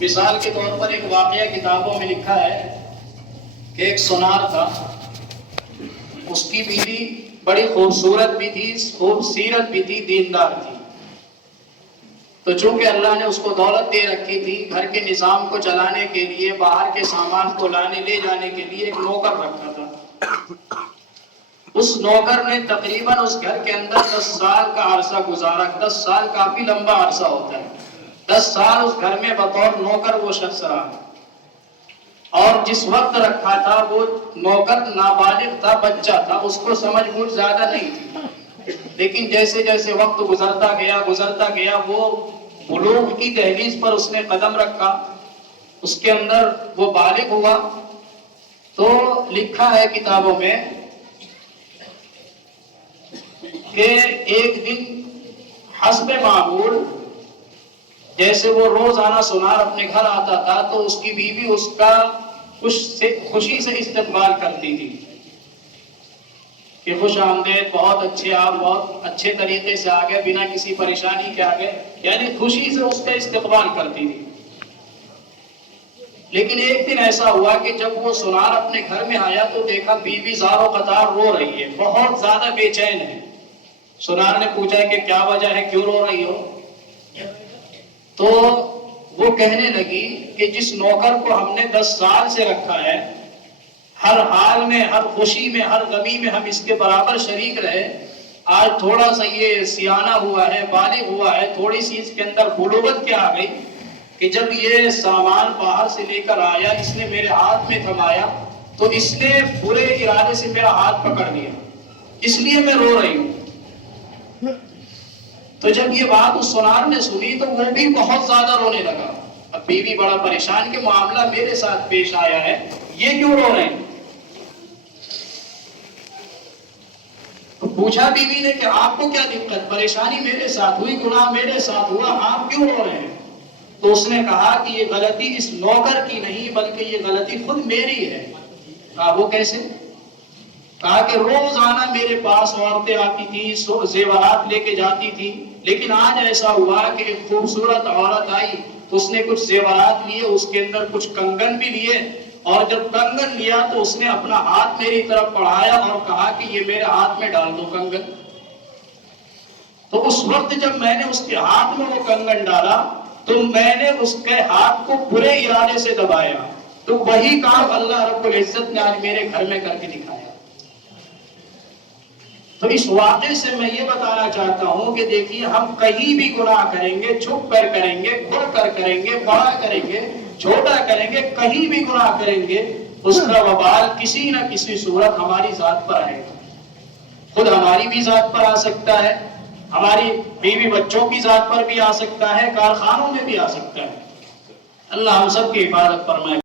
مثال کے طور پر ایک واقعہ کتابوں میں لکھا ہے کہ ایک سونار تھا، اس کی بیوی بڑی خوبصورت بھی تھی، خوب سیرت بھی تھی، دیندار تھی۔ تو چونکہ اللہ نے اس کو دولت دے رکھی تھی، گھر کے نظام کو چلانے کے لیے، باہر کے سامان کو لانے لے جانے کے لیے ایک نوکر رکھا تھا۔ اس نوکر نے تقریباً اس گھر کے اندر 10 سال کا عرصہ گزارا۔ 10 سال کافی لمبا عرصہ ہوتا ہے۔ 10 سال اس گھر میں بطور نوکر وہ شخص رہا، اور جس وقت رکھا تھا وہ نوکر نابالغ تھا، بچہ تھا، اس کو سمجھ بوجھ زیادہ نہیں تھی، لیکن جیسے جیسے وقت گزرتا گیا وہ بلوغ کی دہلیز پر اس نے قدم رکھا، اس کے اندر وہ بالغ ہوا۔ تو لکھا ہے کتابوں میں کہ ایک دن حسب معمول جیسے وہ روزانہ سونار اپنے گھر آتا تھا تو اس کی بیوی اس کا خوشی سے استقبال کرتی تھی کہ خوش آمدید، بہت اچھے، آپ بہت اچھے طریقے سے آ گئے، بنا کسی پریشانی کے آ گئے، یعنی خوشی سے اس کا استقبال کرتی تھی۔ لیکن ایک دن ایسا ہوا کہ جب وہ سونار اپنے گھر میں آیا تو دیکھا بیوی زار و قطار رو رہی ہے، بہت زیادہ بے چین ہے۔ سونار نے پوچھا کہ کیا وجہ ہے، کیوں رو رہی ہو؟ تو وہ کہنے لگی کہ جس نوکر کو ہم نے 10 سال سے رکھا ہے، ہر حال میں، ہر خوشی میں، ہر غمی میں ہم اس کے برابر شریک رہے، آج تھوڑا سا یہ سیانہ ہوا ہے، بالغ ہوا ہے، تھوڑی سی اس کے اندر بلوغت کیا آ گئی کہ جب یہ سامان باہر سے لے کر آیا، اس نے میرے ہاتھ میں تھمایا تو اس نے برے ارادے سے میرا ہاتھ پکڑ لیا، اس لیے میں رو رہی ہوں۔ تو جب یہ بات اس سونار نے سنی تو وہ بھی بہت زیادہ رونے لگا۔ اب بیوی بڑا پریشان کہ معاملہ میرے ساتھ پیش آیا ہے، یہ کیوں رو رہے ہیں؟ تو پوچھا بیوی نے کہ آپ کو کیا دقت، پریشانی میرے ساتھ ہوئی، گناہ میرے ساتھ ہوا، آپ کیوں رو رہے ہیں؟ تو اس نے کہا کہ یہ غلطی اس نوکر کی نہیں بلکہ یہ غلطی خود میری ہے۔ کہا وہ کیسے؟ کہا کہ روزانہ میرے پاس عورتیں آتی تھی، زیورات لے کے جاتی تھی، لیکن آج ایسا ہوا کہ ایک خوبصورت عورت آئی، اس نے کچھ زیورات لیے، اس کے اندر کچھ کنگن بھی لیے، اور جب کنگن لیا تو اس نے اپنا ہاتھ میری طرف بڑھایا اور کہا کہ یہ میرے ہاتھ میں ڈال دو کنگن۔ تو اس وقت جب میں نے اس کے ہاتھ میں وہ کنگن ڈالا تو میں نے اس کے ہاتھ کو برے ارادے سے دبایا، تو وہی کام اللہ رب العزت نے آج میرے گھر میں کر کے دکھایا۔ تو اس واقعے سے میں یہ بتانا چاہتا ہوں کہ دیکھیے، ہم کہیں بھی گناہ کریں گے، چھپ کر کریں گے، کھل کر کریں گے، بڑا کریں گے، چھوٹا کریں گے، کہیں بھی گناہ کریں گے، اس کا وبال کسی نہ کسی صورت ہماری ذات پر آئے گا۔ خود ہماری بھی ذات پر آ سکتا ہے، ہماری بیوی بچوں کی ذات پر بھی آ سکتا ہے، کارخانوں میں بھی آ سکتا ہے۔ اللہ ہم سب کی حفاظت فرمائے۔